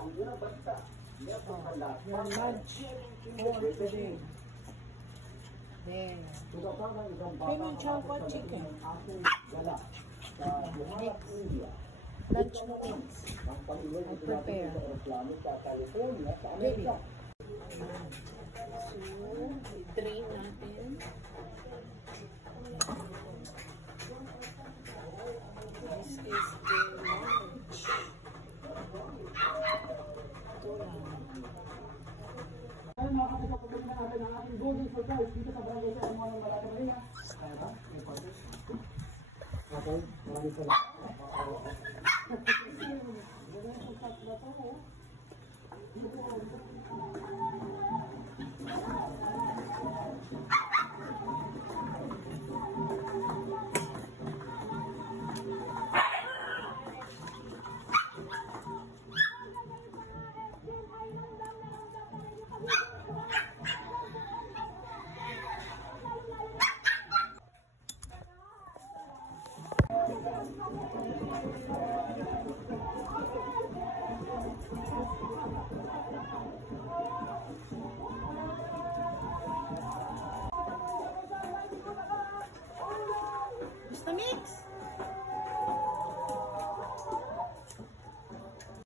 Your lunch for today. There. Chimichanga chicken. Mix. Lunch mix. I prepare. Ready. So, i-drain natin. This is the lunch. Ito lang. Ngayon mga kapatid, pagdating natin ang ating golden surprise dito sa barangay sa mga ng Malata Marina. Kaya ba? Okay, maraming salamat. Gusto mix?